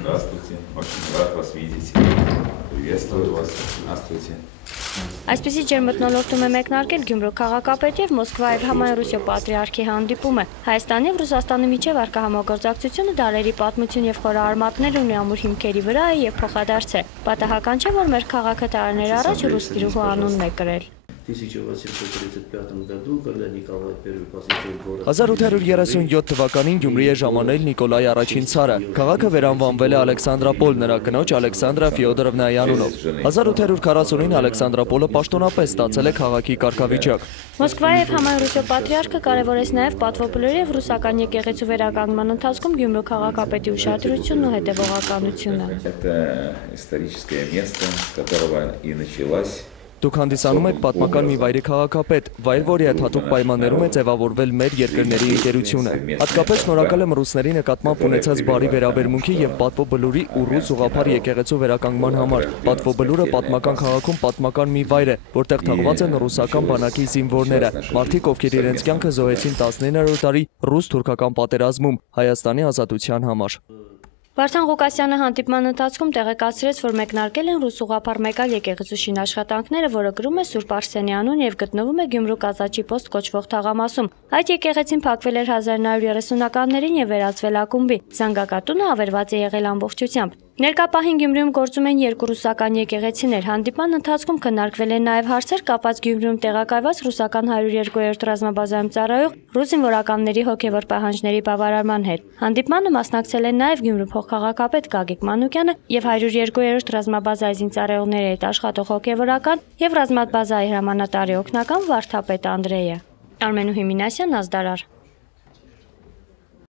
Здравствуйте. Очень рад вас видеть. Приветствую вас. Здравствуйте. Այսպիսի ջերմտնոլորտում է մեկնարկել Գյումրու քաղաքապետի եւ Մոսկվայի համայնքրուսյո պատրիարքի հանդիպումը։ Հայաստանի եւ Ռուսաստանի միջև առկա համագործակցությունը դարերի պատմություն եւ խորհարմատներ ունի ամուր հիմքերի վրա է եւ փոխադարձ է։ Պատահական չէ, որ մեր քաղաքը տարիներ առաջ ռուս գիրուհու անունն է կրել։ 1837 թվականին Գյումրի է ժամանել Նիկոլայ առաջին ցարը։ Քաղաքը վերանվանվել է Ալեքսանդրապոլ նրա կնոջ Ալեքսանդրա Ֆյոդորովնայի անունով։ 1840-ին Ալեքսանդրապոլը պաշտոնապես ստացել է քաղաքի կարգավիճակ։ Մոսկվայի եւ համայնքրուսյո պատրիարքը կարևորեց նաեւ պատվոպոլերի եւ ռուսական եկեղեցու վերականգնման ընթացքում Գյումրու քաղաքապետի ուշադրությունն ու հետեւողականությունը։ Դուք հանդիսանում եք պատմական մի վայրի քաղաքապետ, վայր, որի հետ հատուկ պայմաններում է ձևավորվել մեր երկրների ընկերությունը։ Հատկապես շնորհակալ եմ ռուսների նկատմամբ ունեցած բարի վերաբերմունքի եւ Պատվոբլուրի ու ռուս ուղղափառ եկեղեցու վերականգնման համար։ Պատվոբլուրը պատմական քաղաքում պատմական մի վայր է, որտեղ թաղված են ռուսական բանակի զինվորները, մարդիկ, ովքեր իրենց կյանքը զոհեցին 19-րդ դարի ռուս-թուրքական պատերազմում Հայաստանի ազատության համար։ Վարդան Ղուկասյանը հանդիպման ընթացքում տեղեկացրեց, որ մեկնարկել են ռուս ուղղափառ մեկ այլ եկեղեցու շինաշխատանքները, որը կրում է Սուրբ Արսենի անուն եւ գտնվում է Գյումրու Կազաչի պոստ կոչվող թաղամասում։ Այդ եկեղեցին փակվել էր 1930-ականներին եւ վերածվել ակումբի։ Զանգակատունը ավերված է եղել ամբողջությամբ։ Ներկա պահին Գյումրիում գործում են երկու ռուսական եկեղեցիներ։ Հանդիպման ընթացքում քննարկվել են նաև հարցեր կապված Գյումրիում տեղակայված ռուսական 102-րդ ռազմաբազայում ծառայող ռուս զինվորականների հոգևոր պահանջների բավարարման հետ։ Հանդիպմանը մասնակցել են նաև Գյումրու փոխխաղաղապետ Գագիկ Մանուկյանը եւ 102-րդ ռազմաբազայի զինծառայողների հետ աշխատող հոգևորական եւ ռազմաբազայի հրամանատարի օգնական վարդապետ Անդրեյը։ Արմենուհի Մինասյան, Ազդարար։